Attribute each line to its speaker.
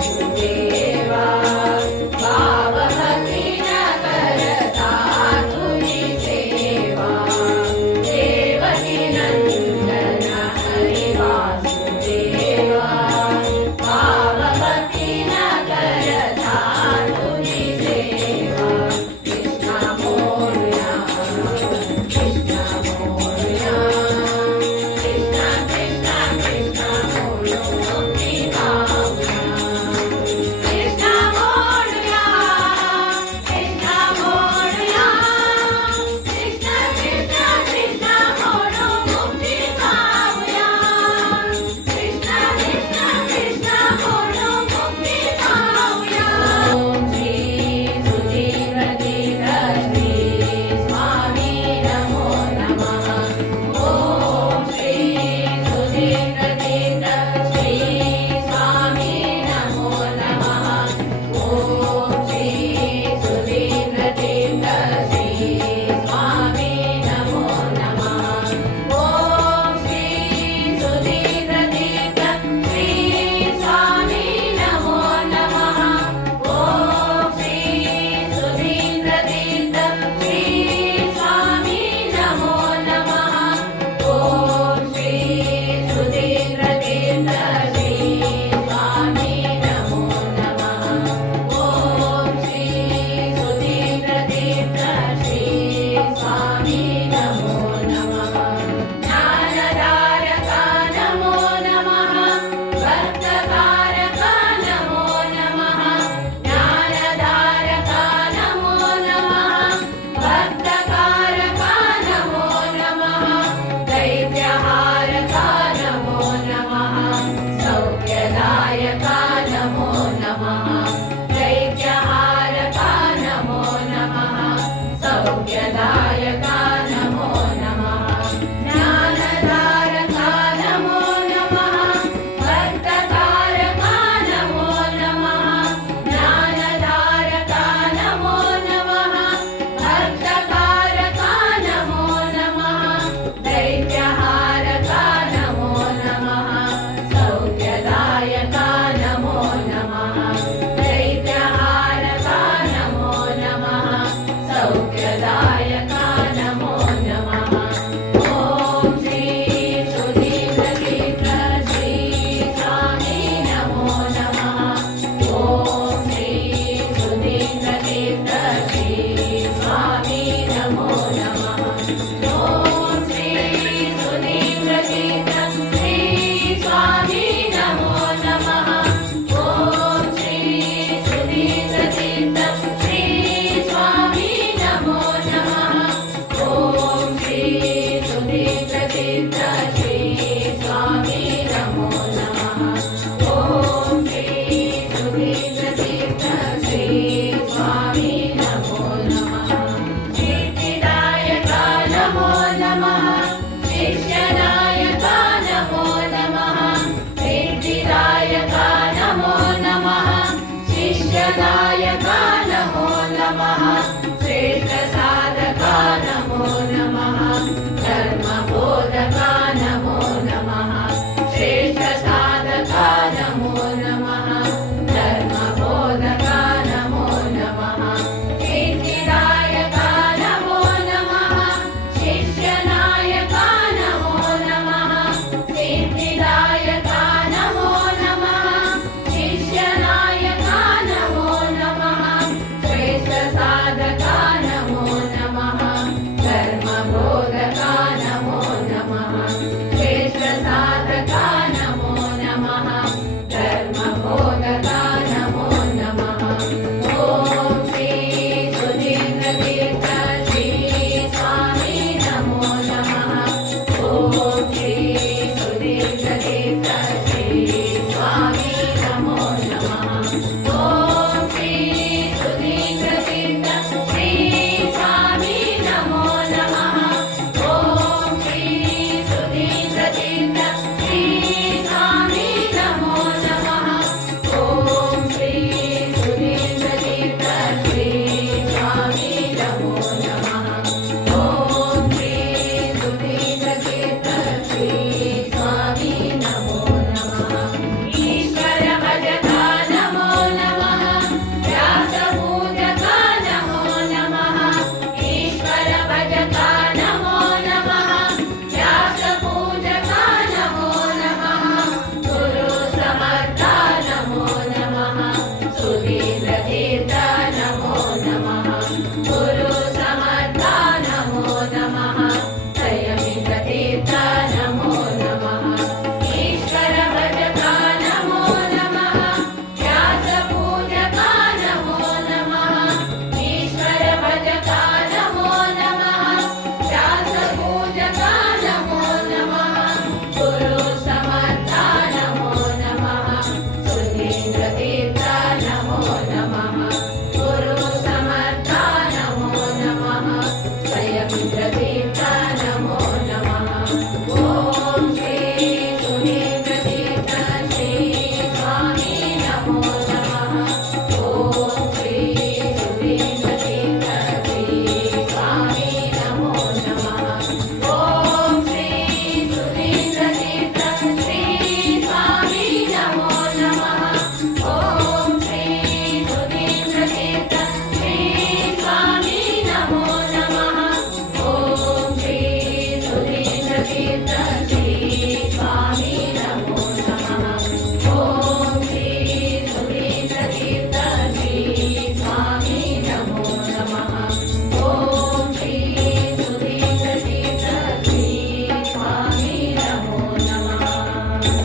Speaker 1: Aleluia. 永远的。Realize